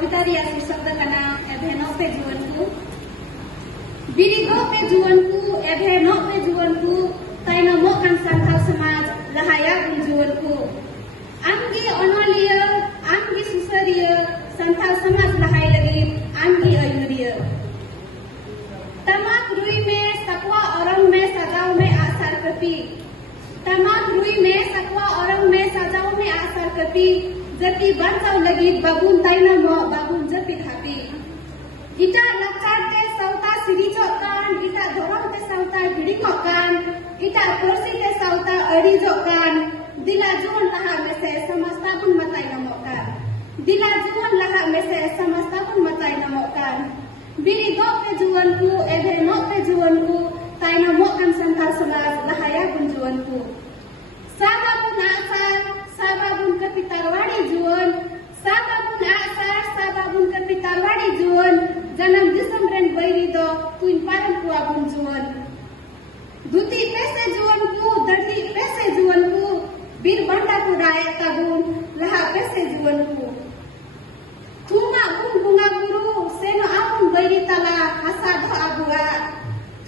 कविता रिया शीर्षक कना एभेनो पे जुवन को बिरिगो पे जुवन को एभेनो पे जुवन को ताइनो मोकन संथाल समाज लहाया गुन जुवन को आंगी अनलिय आंगी सुसरिय संथाल समाज लहाय लगी आंगी अयुरिय तमाक रुई में सकवा औरंग में सजाओ में आसार कपी तमाक रुई में सकवा औरंग में सजाओ में आसार कपी जति बंचाव लगी बाबुन ताइना मो बाबुन जति खापी इटा लक्चार ते सौता सिरी चौकान इटा धोरम ते सौता गिड़ी मकान इटा प्रोसी ते सौता अड़ी जोकान दिला जुवन लहा में से समस्ता पुन मताई नमोकान दिला जुवन लहा में से समस्ता पुन मताई नमोकान बिरी गो पे जुवन को एभे नो पे जुवन को ताइना मोकन संथाल समाज लहाया गुन जुवन को साबाबुन आसार साबाबुन कपि तरवाड़ी जुवन साबाबुन आसार साबाबुन कपि तरवाड़ी जुवन जन्म दिसंबर बैरी दो तुइन पारम कुआ गुन जुवन दुती पैसे जुवन को दर्दी पैसे जुवन को बीर बंडा को राय तागुन लहा पैसे जुवन को थुमा गुन गुंगा गुरु सेनो आपुन बैरी तला हसा दो आगुआ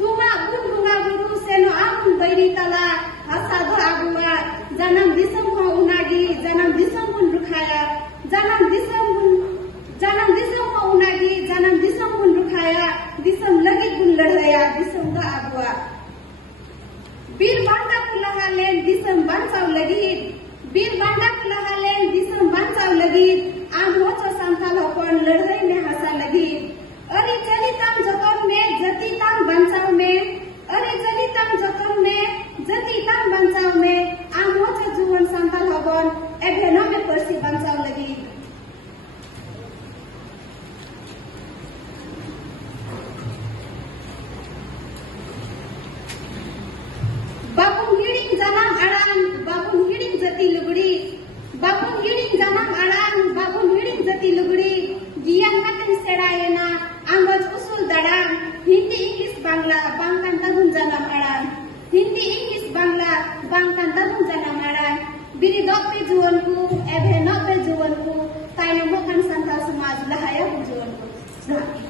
थुमा गुन गुंगा गुरु सेनो आपुन बैरी तला हसा दो आगुआ जन्म दिसम को उनागी जन्म दिसम गुन रुखाया जन्म दिसम को उनागी जन्म दिसम गुन रुखाया दिसम लगी गुन लड़ाया दिसम का आगुआ बीर बांडा को लहा लेन दिसम बंचाव लगी बीर बांडा को लहा लेन दिसम बंचाव लगी आम होचो संथाल होपन लड़ाई में हंसा लगी अरे चली तम जतन में जति तम बंचाव में अरे चली तम जतन में जति तम बंचाव में आम होचो जुवन संथाल होपन एभेनो में परसी बंचाव लगी बाबुन हिडिंग जन्म अड़ान बाबुन हिडिंग जति लुगड़ी बाबुन हिडिंग जन्म अड़ान बाबुन हिडिंग जति लुगड़ी गियान मातन सेड़ायना आंगज उसूल दड़ान हिंदी इंग्लिश बांग्ला बांगकान तबुन जन्म अड़ान हिंदी इंग्लिश बांग्ला बांगकान तबुन जन्म अड़ान बिरी दो पे जुवन को एभे नो पे जुवन को ताइनो मोकन संथाल समाज लहाया जुवन को